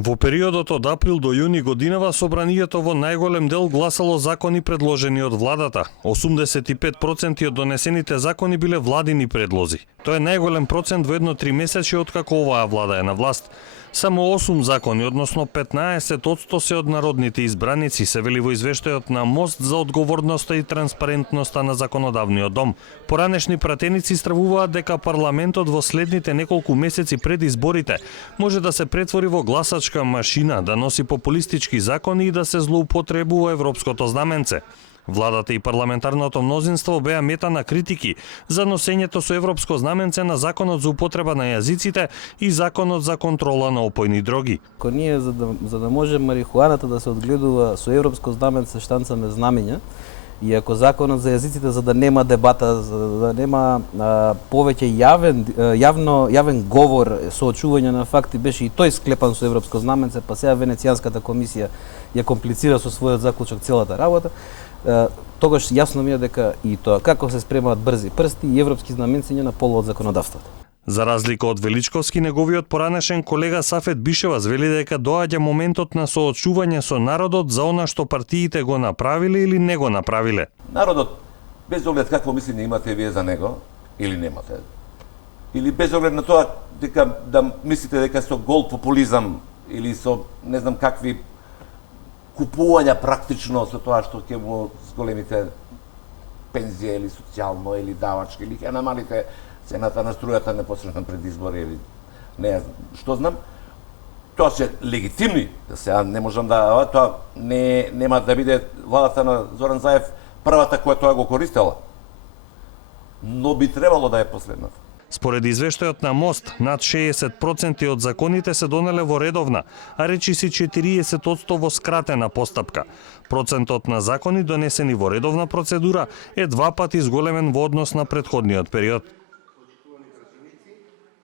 Во периодот од април до јуни годинава собранието во најголем дел гласало закони предложени од владата. 85% од донесените закони биле владини предлози. Тоа е најголем процент во едно 3 месече откако оваа влада е на власт. Само 8 закони, односно 15% се од народните избраници, се вели во извештајот на МОСТ за одговорноста и транспарентноста на законодавниот дом. Поранешни пратеници стравуваат дека парламентот во следните неколку месеци пред изборите може да се претвори во гласачка машина, да носи популистички закони и да се злоупотребува европското знаменце. Владата и парламентарното мнозинство беа мета на критики за носењето со европско знаменце на законот за употреба на јазиците и законот за контрола на опојни дроги. Ако ние за да може марихуаната да се одгледува со европско знаменце штанцаме знамења, и ако законот за јазиците за да нема дебата, за да нема повеќе јавен говор, соочување на факти, беше и тој склепан со европско знаменце, па сега Венецијанската комисија ја комплицира со својот заклучок целата работа, тогаш јасно ми е дека и тоа како се спремаат брзи прсти и европски знаменциња на полот законодавството. За разлика од Величковски, неговиот поранешен колега Сафет Бишевас вели дека доаѓа моментот на соочување со народот за она што партиите го направиле или не го направиле. Народот, без оглед какво мислење имате вие за него, или немате, или без оглед на тоа дека да мислите дека со гол популизам или со не знам какви купувања практично со тоа што ќе му с големите пензија или социјално или давачки или ќе намалите цената на струјата непосредно пред избори или не знам што знам, тоа се легитимни, да сега не можам да тоа нема да биде владата на Зоран Заев првата која тоа го користела, но би требало да е последната. Според извештајот на МОСТ, над 60% од законите се донеле во редовна, а речиси 40% во скратена постапка. Процентот на закони донесени во редовна процедура е 2 пати зголемен во однос на претходниот период.